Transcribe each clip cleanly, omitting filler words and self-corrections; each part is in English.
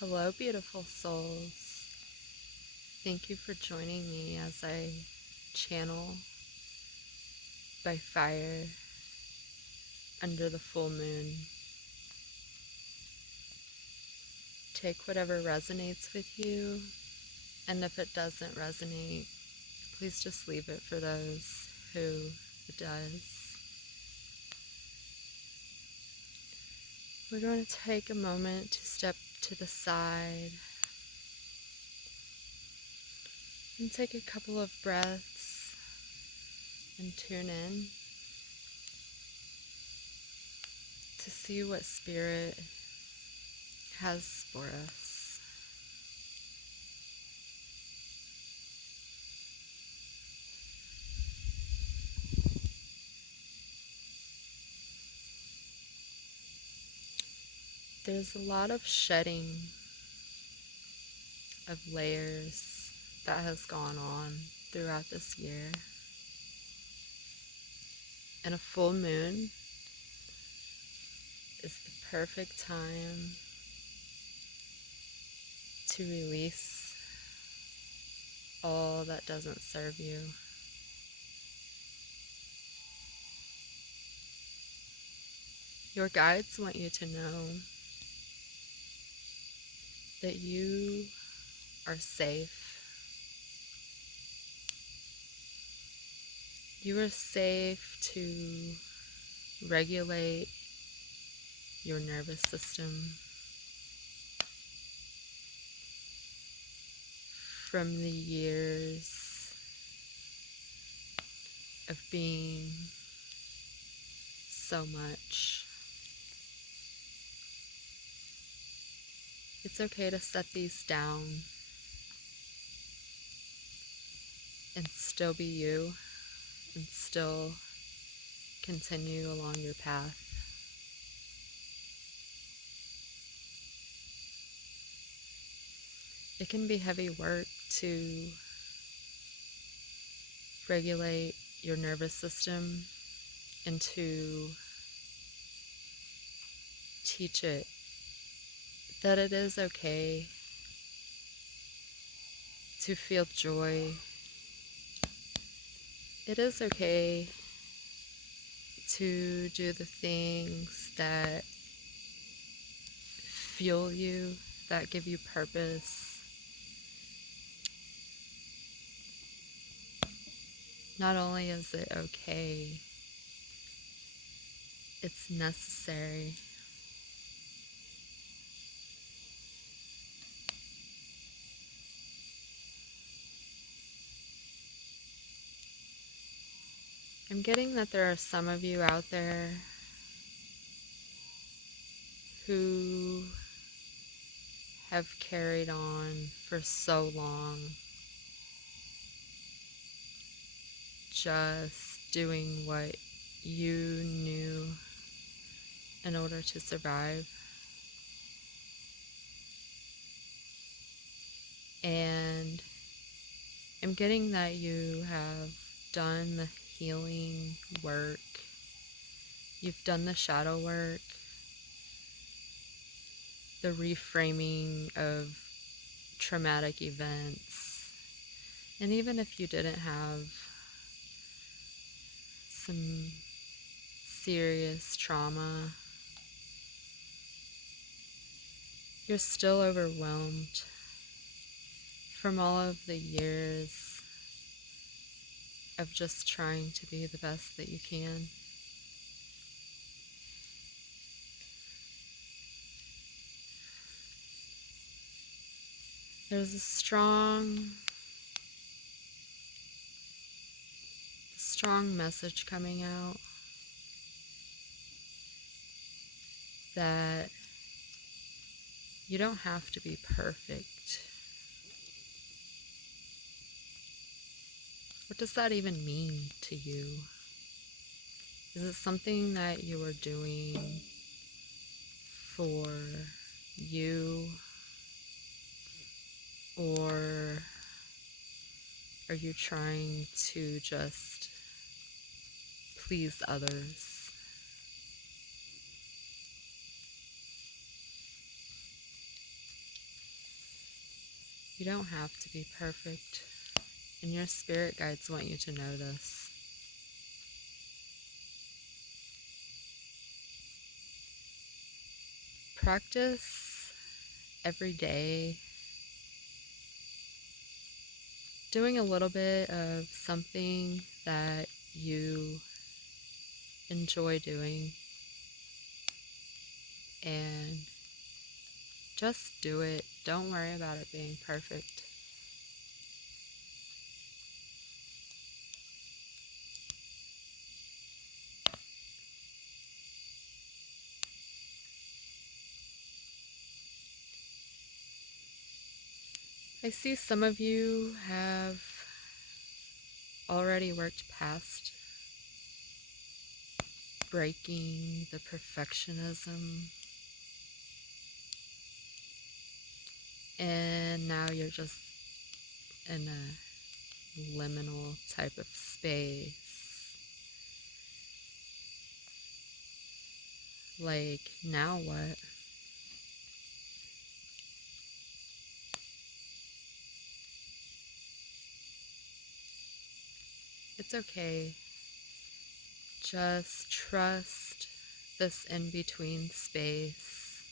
Hello, beautiful souls. Thank you for joining me as I channel by fire under the full moon. Take whatever resonates with you, and if it doesn't resonate, please just leave it for those who it does. We're going to take a moment to step to the side and take a couple of breaths and tune in to see what Spirit has for us. There's a lot of shedding of layers that has gone on throughout this year. And a full moon is the perfect time to release all that doesn't serve you. Your guides want you to know that you are safe. You are safe to regulate your nervous system from the years of being so much. It's okay to set these down and still be you and still continue along your path. It can be heavy work to regulate your nervous system and to teach it that it is okay to feel joy. It is okay to do the things that fuel you, that give you purpose. Not only is it okay, it's necessary. I'm getting that there are some of you out there who have carried on for so long, just doing what you knew in order to survive. And I'm getting that you have done the healing work, you've done the shadow work, the reframing of traumatic events. And even if you didn't have some serious trauma, you're still overwhelmed from all of the years of just trying to be the best that you can. There's a strong message coming out that you don't have to be perfect. What does that even mean to you? Is it something that you are doing for you, or are you trying to just please others? You don't have to be perfect, and your spirit guides want you to know this. Practice every day doing a little bit of something that you enjoy doing, and just do it. Don't worry about it being perfect. I see some of you have already worked past breaking the perfectionism, and now you're just in a liminal type of space. Like, now what? It's okay. Just trust this in-between space.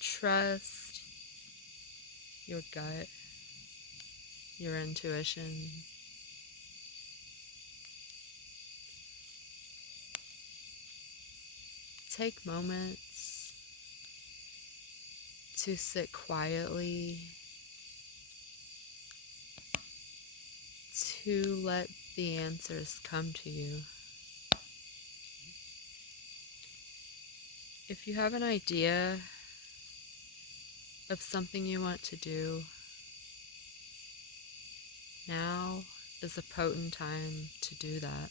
Trust your gut, your intuition. Take moments to sit quietly, to let the answers come to you. If you have an idea of something you want to do, now is a potent time to do that.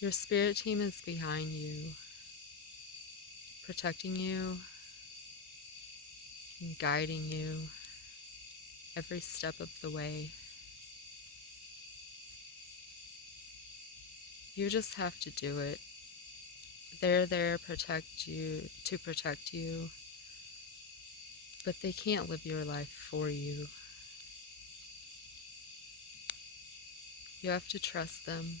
Your spirit team is behind you, protecting you and guiding you every step of the way. You just have to do it. They're there to protect you, but they can't live your life for you. You have to trust them.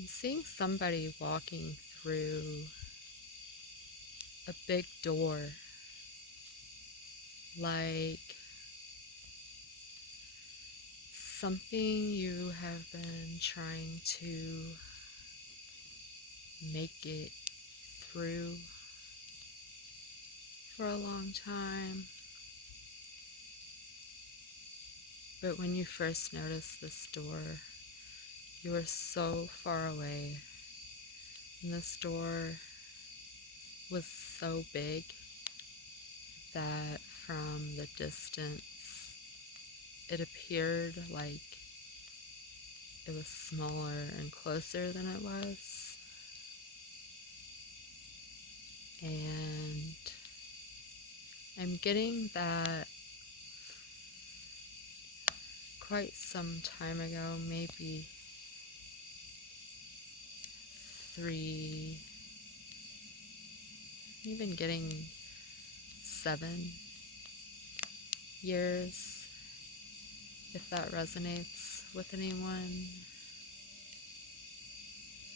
I'm seeing somebody walking through a big door, like something you have been trying to make it through for a long time. But when you first noticed this door, you were so far away, and this door was so big that from the distance it appeared like it was smaller and closer than it was. And I'm getting that quite some time ago, maybe 3, even getting 7 years, if that resonates with anyone.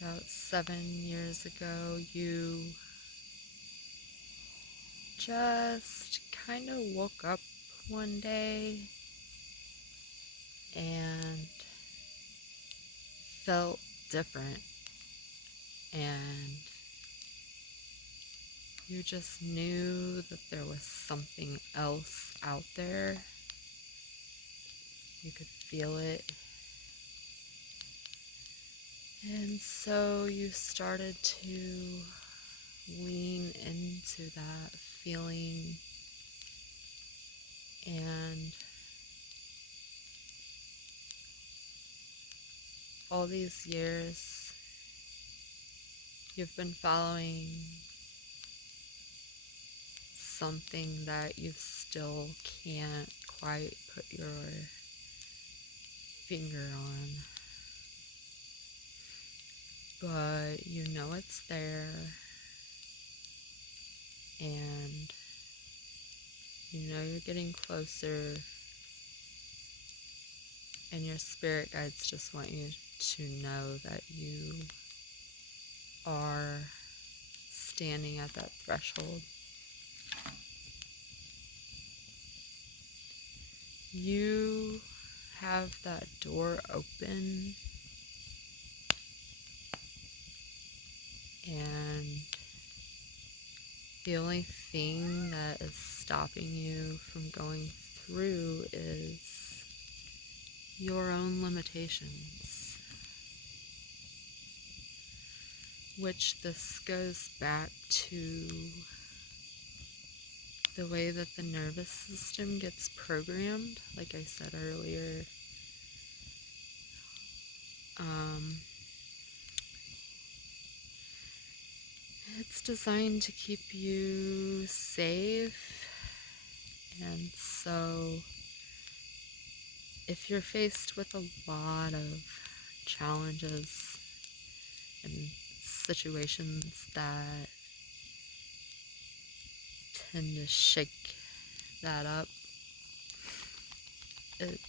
About 7 years ago, you just kind of woke up one day and felt different, and you just knew that there was something else out there. You could feel it. And so you started to lean into that feeling And all these years, you've been following something that you still can't quite put your finger on, but you know it's there, and you know you're getting closer, and your spirit guides just want you to know that you are standing at that threshold. You have that door open, and the only thing that is stopping you from going through is your own limitations, which this goes back to the way that the nervous system gets programmed. Like I said earlier, it's designed to keep you safe, and so if you're faced with a lot of challenges and situations that tend to shake that up, it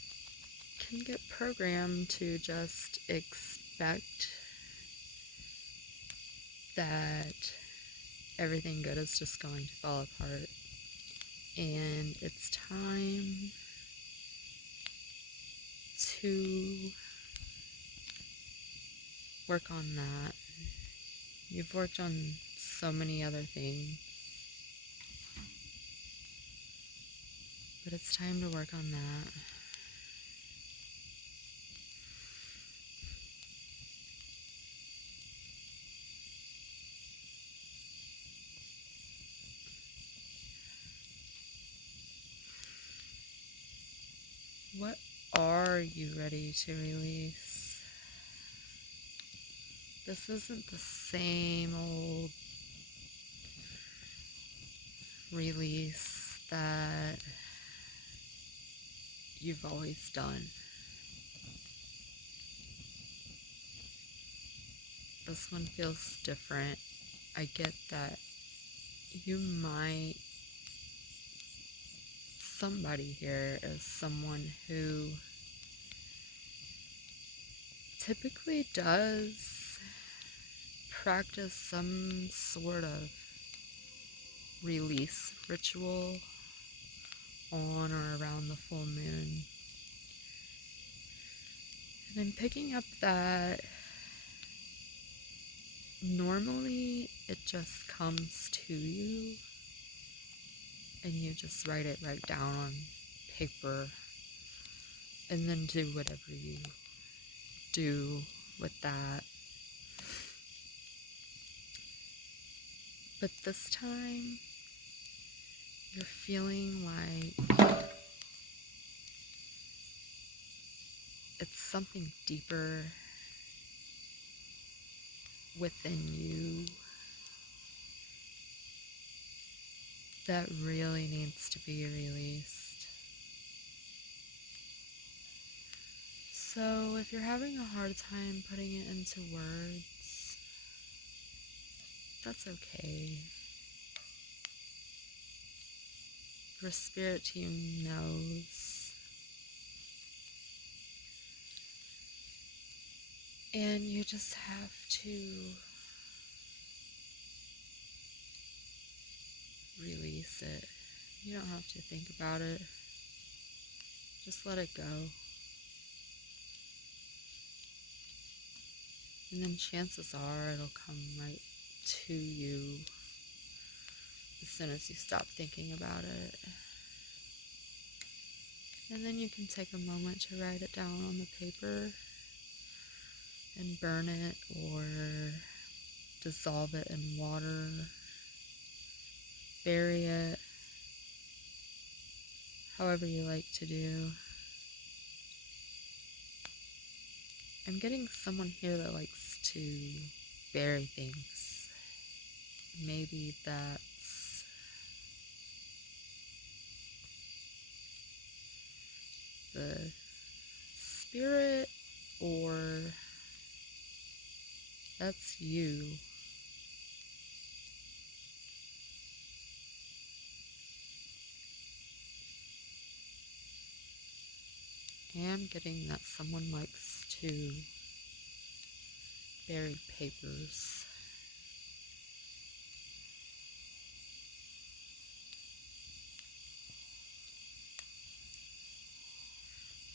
can get programmed to just expect that everything good is just going to fall apart. And it's time to work on that. You've worked on so many other things, but it's time to work on that. What are you ready to release? This isn't the same old release that you've always done. This one feels different. I get that you might, somebody here is someone who typically does practice some sort of release ritual on or around the full moon. And I'm picking up that normally it just comes to you and you just write it right down on paper and then do whatever you do with that. But this time, you're feeling like it's something deeper within you that really needs to be released. So if you're having a hard time putting it into words, that's okay. Your spirit team knows. And you just have to release it. You don't have to think about it. Just let it go. And then chances are it'll come right to you as soon as you stop thinking about it. And then you can take a moment to write it down on the paper and burn it or dissolve it in water, bury it, however you like to do. I'm getting someone here that likes to bury things. Maybe that's the spirit, or that's you. I'm getting that someone likes to bury papers.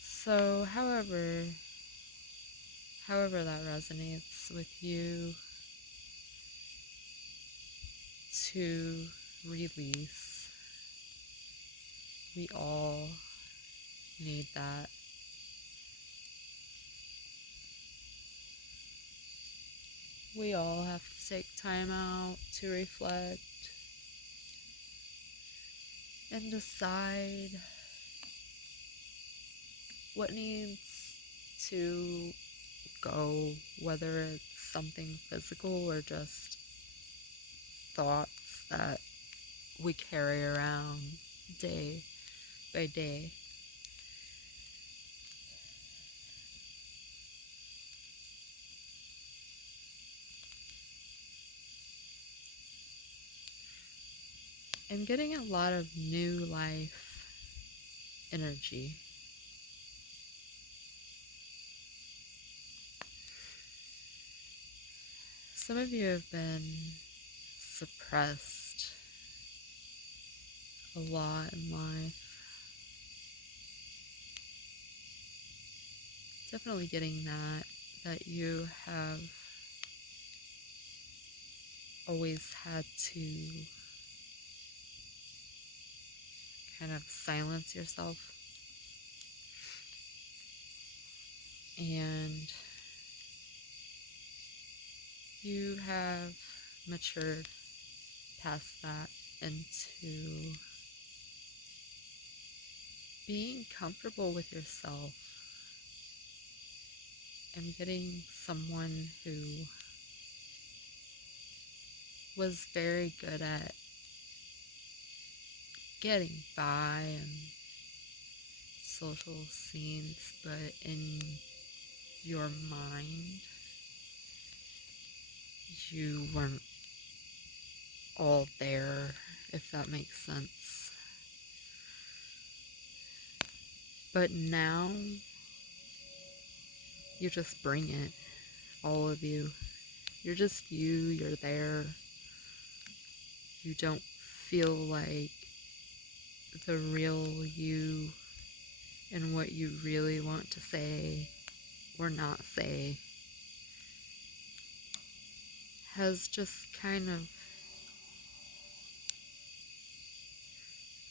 So, however that resonates with you to release, we all need that. We all have to take time out to reflect and decide what needs to go, whether it's something physical or just thoughts that we carry around day by day. I'm getting a lot of new life energy. Some of you have been suppressed a lot in life. Definitely getting that you have always had to kind of silence yourself. And you have matured past that into being comfortable with yourself. I'm getting someone who was very good at getting by in social scenes, but in your mind, you weren't all there, if that makes sense. But now, you just bring it, all of you. You're just you, you're there. You don't feel like the real you and what you really want to say or not say has just kind of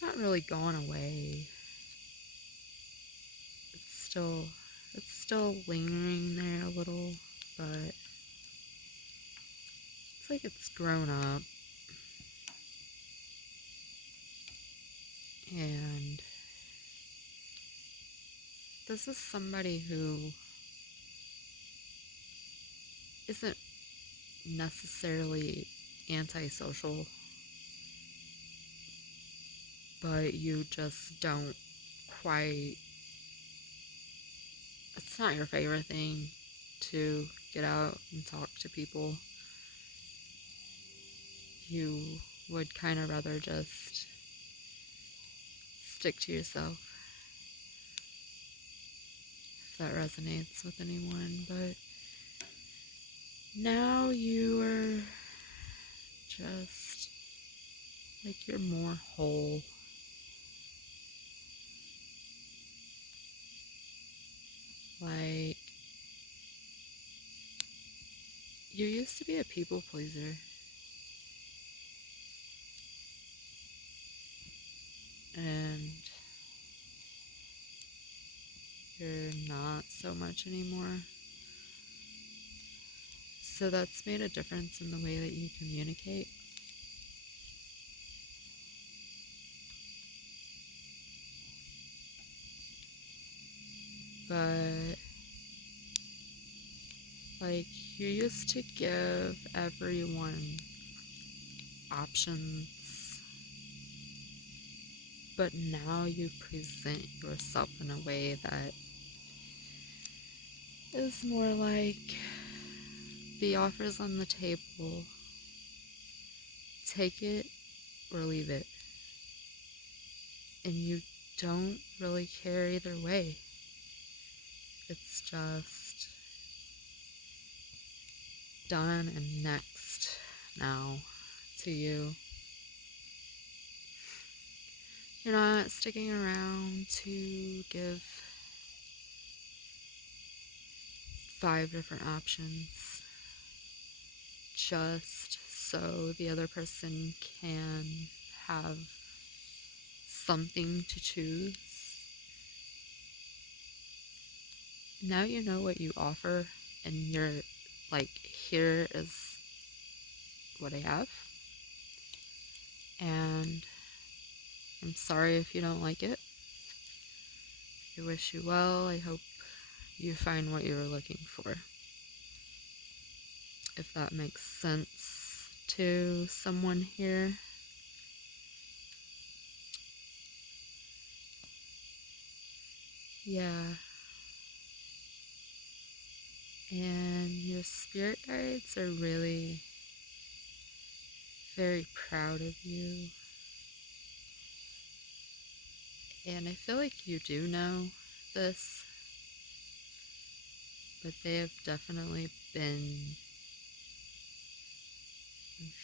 not really gone away. It's still lingering there a little, but it's like it's grown up. And this is somebody who isn't necessarily antisocial, but you just don't quite, it's not your favorite thing to get out and talk to people. You would kind of rather just stick to yourself, if that resonates with anyone. But now you are just like you're more whole. Like, you used to be a people pleaser, and you're not so much anymore. So that's made a difference in the way that you communicate. You used to give everyone options, but now you present yourself in a way that is more like the offer's on the table. Take it or leave it. And you don't really care either way. It's just done and next now to you. You're not sticking around to give 5 different options just so the other person can have something to choose. Now you know what you offer, and you're like, here is what I have, and I'm sorry if you don't like it. I wish you well. I hope you find what you were looking for. If that makes sense to someone here. Yeah. And your spirit guides are really very proud of you. And I feel like you do know this, but they have definitely been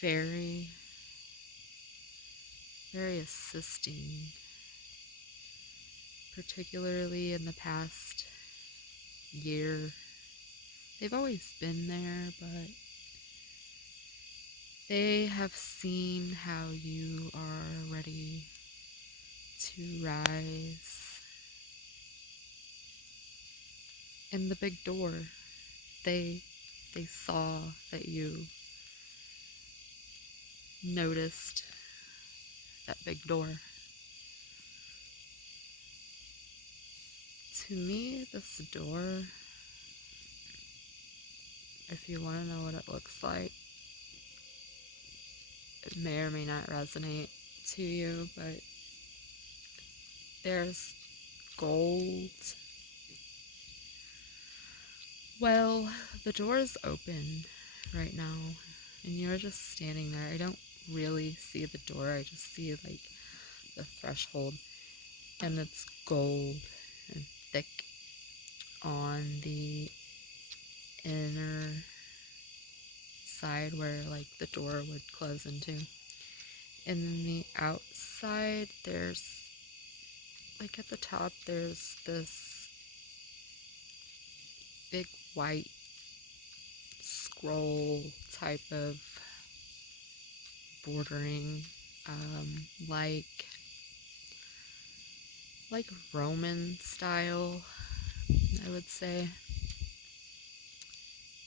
very, very assisting, particularly in the past year. They've always been there, but they have seen how you are ready to rise. In the big door, they saw that you noticed that big door. To me, this door, if you want to know what it looks like, it may or may not resonate to you, but there's gold. Well, the door is open right now, and you're just standing there. I don't really see the door, I just see like the threshold, and it's gold and thick on the inner side where like the door would close into. And then the outside, there's like at the top, there's this big white scroll type of bordering, like Roman style, I would say.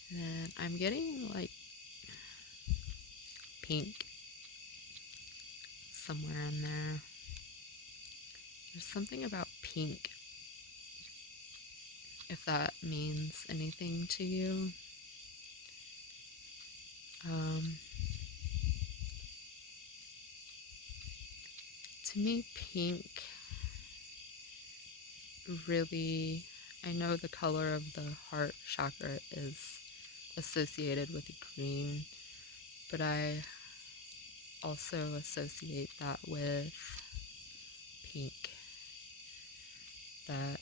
And I'm getting like pink somewhere in there. There's something about pink, if that means anything to you. To me, pink really, I know the color of the heart chakra is associated with green, but I also associate that with pink, that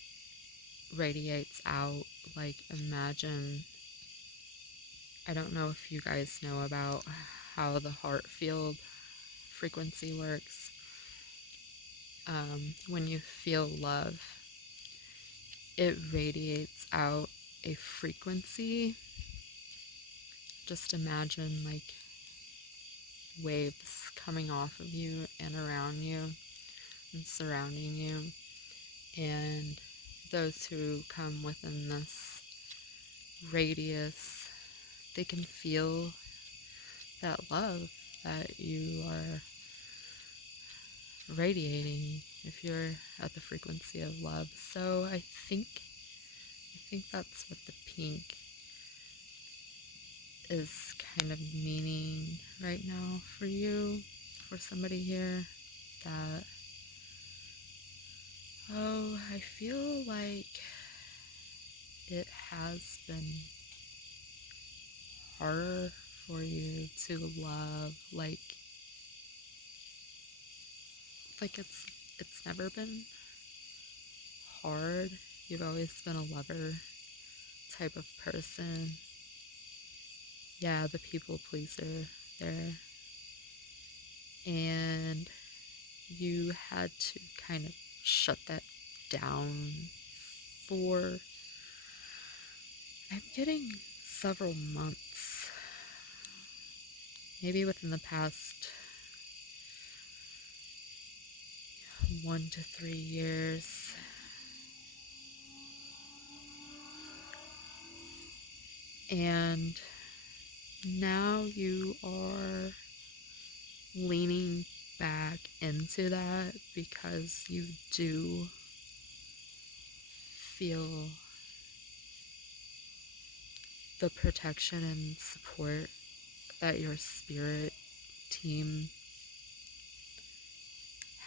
radiates out. Like, imagine, I don't know if you guys know about how the heart field frequency works. When you feel love, it radiates out a frequency. Just imagine like waves coming off of you and around you and surrounding you, and those who come within this radius, they can feel that love that you are radiating if you're at the frequency of love. So I think that's what the pink is kind of meaning right now for you, for somebody here, that, oh, I feel like it has been harder for you to love, like it's never been hard. You've always been a lover type of person. Yeah, the people pleaser there. And you had to kind of shut that down for, I'm getting several months, maybe within the past 1 to 3 years. And now you are leaning back into that because you do feel the protection and support that your spirit team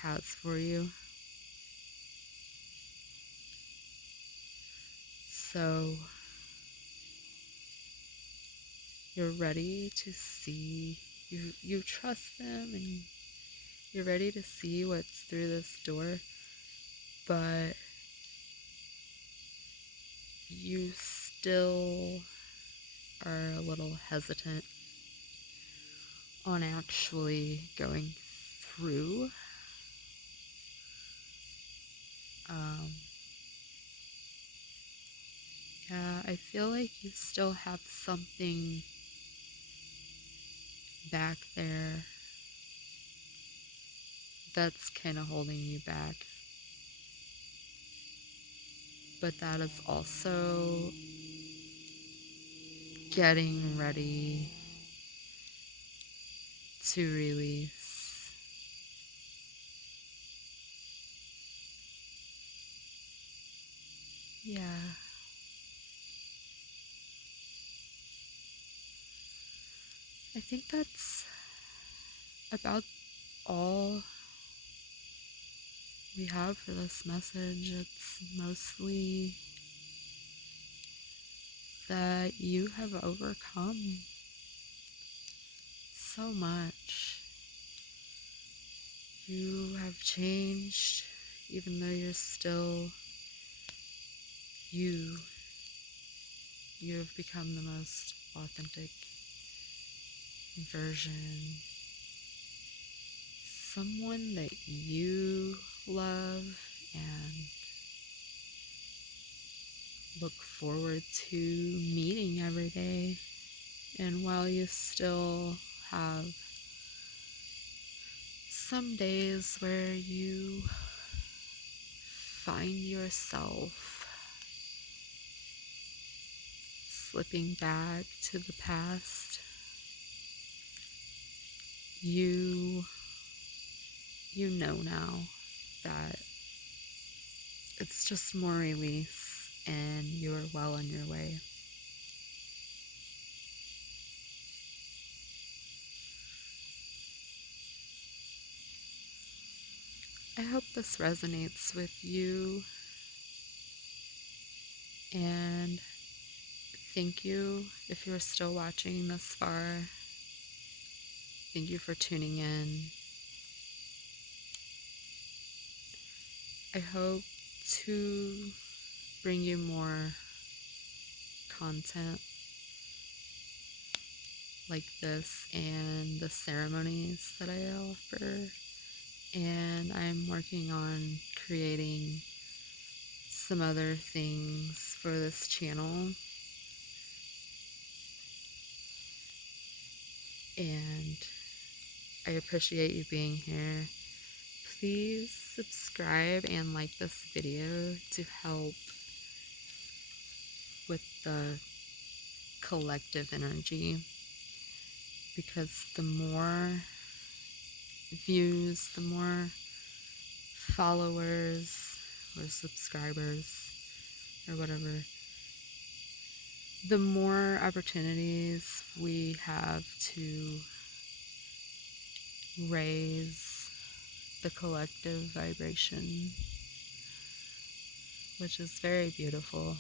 has for you. So you're ready to see, you trust them, and you're ready to see what's through this door, but you still are a little hesitant on actually going through. Um, yeah, I feel like you still have something back there that's kind of holding you back. But that is also getting ready to release. Yeah. I think that's about all we have for this message. It's mostly that you have overcome so much. You have changed, even though you're still you. You have become the most authentic version. Someone that you love and look forward to meeting every day. And while you still have some days where you find yourself slipping back to the past, you know now that it's just more release and you're well on your way. I hope this resonates with you, and thank you if you're still watching this far. Thank you for tuning in. I hope to bring you more content like this and the ceremonies that I offer. And I'm working on creating some other things for this channel. And I appreciate you being here. Please subscribe and like this video to help with the collective energy, because the more views, the more followers or subscribers or whatever the more opportunities we have to raise the collective vibration, which is very beautiful.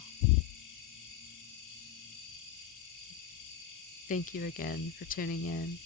Thank you again for tuning in.